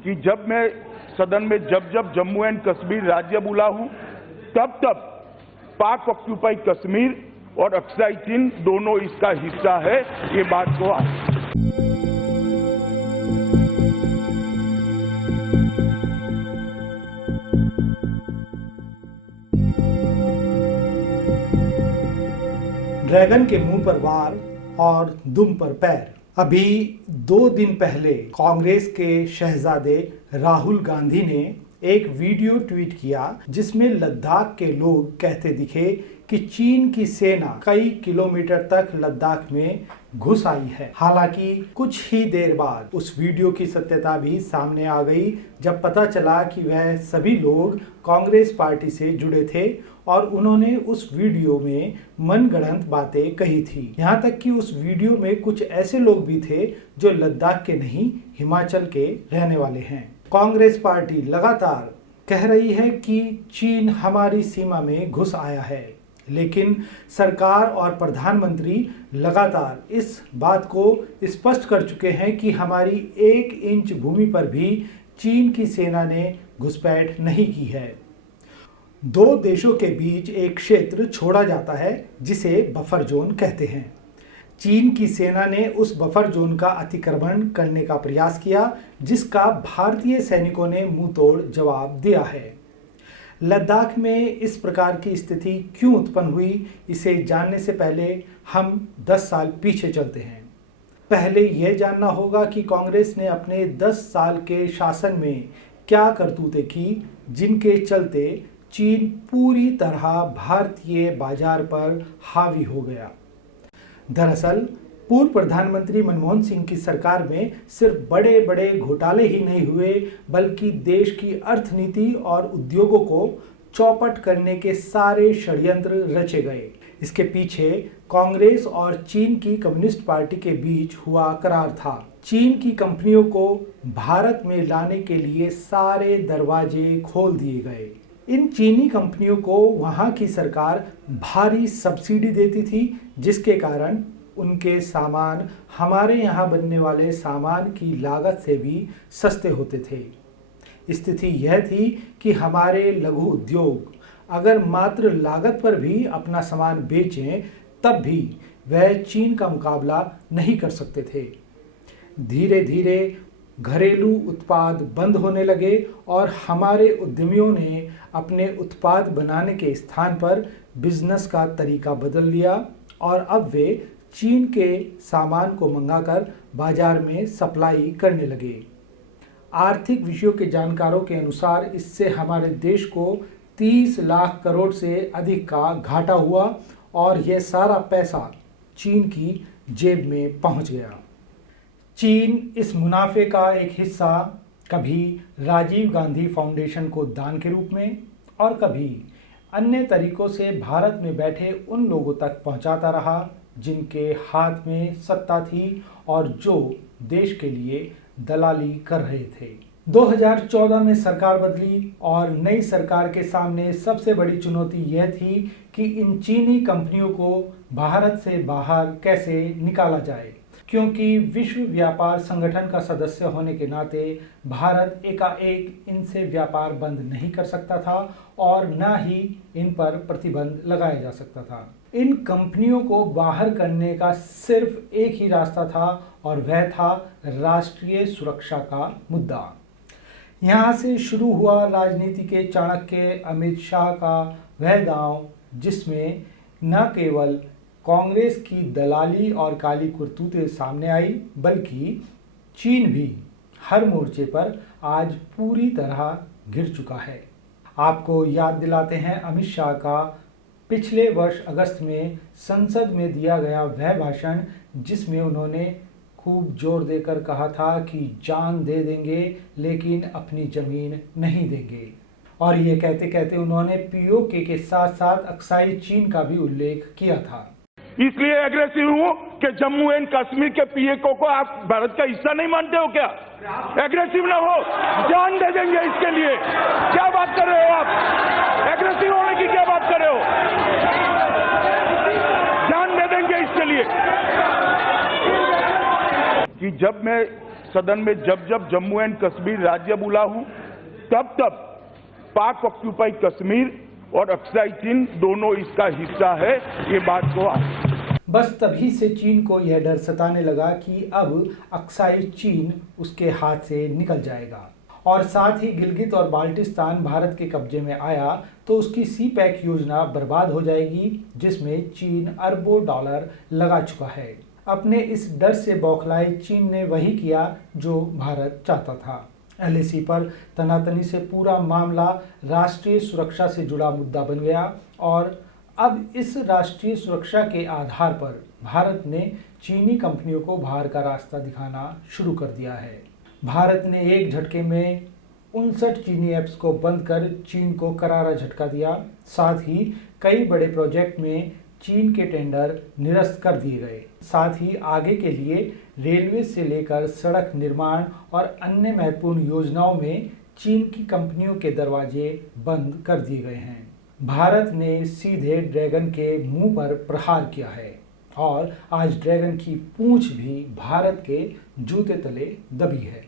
कि जब मैं सदन में जब जम्मू एंड कश्मीर राज्य बोला हूं, तब पाक ऑक्यूपाई कश्मीर और अक्साई चीन दोनों इसका हिस्सा है, ये बात को ड्रैगन के मुंह पर वार और दुम पर पैर। अभी 2 दिन पहले कांग्रेस के शहजादे राहुल गांधी ने एक वीडियो ट्वीट किया जिसमें लद्दाख के लोग कहते दिखे कि चीन की सेना कई किलोमीटर तक लद्दाख में घुस आई है। हालांकि कुछ ही देर बाद उस वीडियो की सत्यता भी सामने आ गई, जब पता चला कि वह सभी लोग कांग्रेस पार्टी से जुड़े थे और उन्होंने उस वीडियो में मनगढ़ंत बातें कही थी। यहाँ तक कि उस वीडियो में कुछ ऐसे लोग भी थे जो लद्दाख के नहीं, हिमाचल के रहने वाले हैं। कांग्रेस पार्टी लगातार कह रही है कि चीन हमारी सीमा में घुस आया है, लेकिन सरकार और प्रधानमंत्री लगातार इस बात को स्पष्ट कर चुके हैं कि हमारी 1 इंच भूमि पर भी चीन की सेना ने घुसपैठ नहीं की है। 2 देशों के बीच एक क्षेत्र छोड़ा जाता है जिसे बफर जोन कहते हैं। चीन की सेना ने उस बफर जोन का अतिक्रमण करने का प्रयास किया, जिसका भारतीय सैनिकों ने मुंहतोड़ जवाब दिया है। लद्दाख में इस प्रकार की स्थिति क्यों उत्पन्न हुई, इसे जानने से पहले हम 10 साल पीछे चलते हैं। पहले यह जानना होगा कि कांग्रेस ने अपने 10 साल के शासन में क्या करतूतें की, जिनके चलते चीन पूरी तरह भारतीय बाजार पर हावी हो गया। दरअसल पूर्व प्रधानमंत्री मनमोहन सिंह की सरकार में सिर्फ बड़े बड़े घोटाले ही नहीं हुए, बल्कि देश की अर्थनीति और उद्योगों को चौपट करने के सारे षड्यंत्र रचे गए। इसके पीछे कांग्रेस और चीन की कम्युनिस्ट पार्टी के बीच हुआ करार था। चीन की कंपनियों को भारत में लाने के लिए सारे दरवाजे खोल दिए गए। इन चीनी कंपनियों को वहां की सरकार भारी सब्सिडी देती थी, जिसके कारण उनके सामान हमारे यहाँ बनने वाले सामान की लागत से भी सस्ते होते थे। स्थिति यह थी कि हमारे लघु उद्योग अगर मात्र लागत पर भी अपना सामान बेचें, तब भी वह चीन का मुकाबला नहीं कर सकते थे। धीरे धीरे घरेलू उत्पाद बंद होने लगे और हमारे उद्यमियों ने अपने उत्पाद बनाने के स्थान पर बिजनेस का तरीका बदल लिया और अब वे चीन के सामान को मंगाकर बाजार में सप्लाई करने लगे। आर्थिक विषयों के जानकारों के अनुसार इससे हमारे देश को 30 लाख करोड़ से अधिक का घाटा हुआ और यह सारा पैसा चीन की जेब में पहुंच गया। चीन इस मुनाफे का एक हिस्सा कभी राजीव गांधी फाउंडेशन को दान के रूप में और कभी अन्य तरीकों से भारत में बैठे उन लोगों तक पहुंचाता रहा जिनके हाथ में सत्ता थी और जो देश के लिए दलाली कर रहे थे। 2014 में सरकार बदली और नई सरकार के सामने सबसे बड़ी चुनौती यह थी कि इन चीनी कंपनियों को भारत से बाहर कैसे निकाला जाए, क्योंकि विश्व व्यापार संगठन का सदस्य होने के नाते भारत एकाएक इनसे व्यापार बंद नहीं कर सकता था और न ही इन पर प्रतिबंध लगाया जा सकता था। इन कंपनियों को बाहर करने का सिर्फ एक ही रास्ता था और वह था राष्ट्रीय सुरक्षा का मुद्दा। यहाँ से शुरू हुआ राजनीति के चाणक्य अमित शाह का वह दांव, जिसमें न केवल कांग्रेस की दलाली और काली करतूतें सामने आई, बल्कि चीन भी हर मोर्चे पर आज पूरी तरह गिर चुका है। आपको याद दिलाते हैं अमित शाह का पिछले वर्ष अगस्त में संसद में दिया गया वह भाषण, जिसमें उन्होंने खूब जोर देकर कहा था कि जान दे देंगे लेकिन अपनी जमीन नहीं देंगे। और ये कहते कहते उन्होंने पीओके के साथ साथ अक्साई चीन का भी उल्लेख किया था। इसलिए एग्रेसिव हूं कि जम्मू एंड कश्मीर के पीएको को आप भारत का हिस्सा नहीं मानते हो क्या? एग्रेसिव ना हो, जान दे देंगे इसके लिए। क्या बात कर रहे हो आप? एग्रेसिव होने की क्या बात कर रहे हो? जान दे देंगे इसके लिए। कि जब मैं सदन में जब जब जम्मू एंड कश्मीर राज्य बोला हूं, तब तब पाक ऑक्यूपाई कश्मीर और अक्साई चीन दोनों इसका हिस्सा है, ये बात को बस तभी से चीन को यह डर सताने लगा कि अब अक्साई चीन उसके हाथ से निकल जाएगा और साथ ही गिलगित और बाल्टिस्तान भारत के कब्जे में आया तो उसकी सी पैक योजना बर्बाद हो जाएगी, जिसमें चीन अरबों डॉलर लगा चुका है। अपने इस डर से बौखलाए चीन ने वही किया जो भारत चाहता था। एलएसी पर तनातनी से पूरा मामला राष्ट्रीय सुरक्षा से जुड़ा मुद्दा बन गया और अब इस राष्ट्रीय सुरक्षा के आधार पर भारत ने चीनी कंपनियों को बाहर का रास्ता दिखाना शुरू कर दिया है। भारत ने एक झटके में 59 चीनी ऐप्स को बंद कर चीन को करारा झटका दिया। साथ ही कई बड़े प्रोजेक्ट में चीन के टेंडर निरस्त कर दिए गए। साथ ही आगे के लिए रेलवे से लेकर सड़क निर्माण और अन्य महत्वपूर्ण योजनाओं में चीन की कंपनियों के दरवाजे बंद कर दिए गए हैं। भारत ने सीधे ड्रैगन के मुंह पर प्रहार किया है और आज ड्रैगन की पूंछ भी भारत के जूते तले दबी है।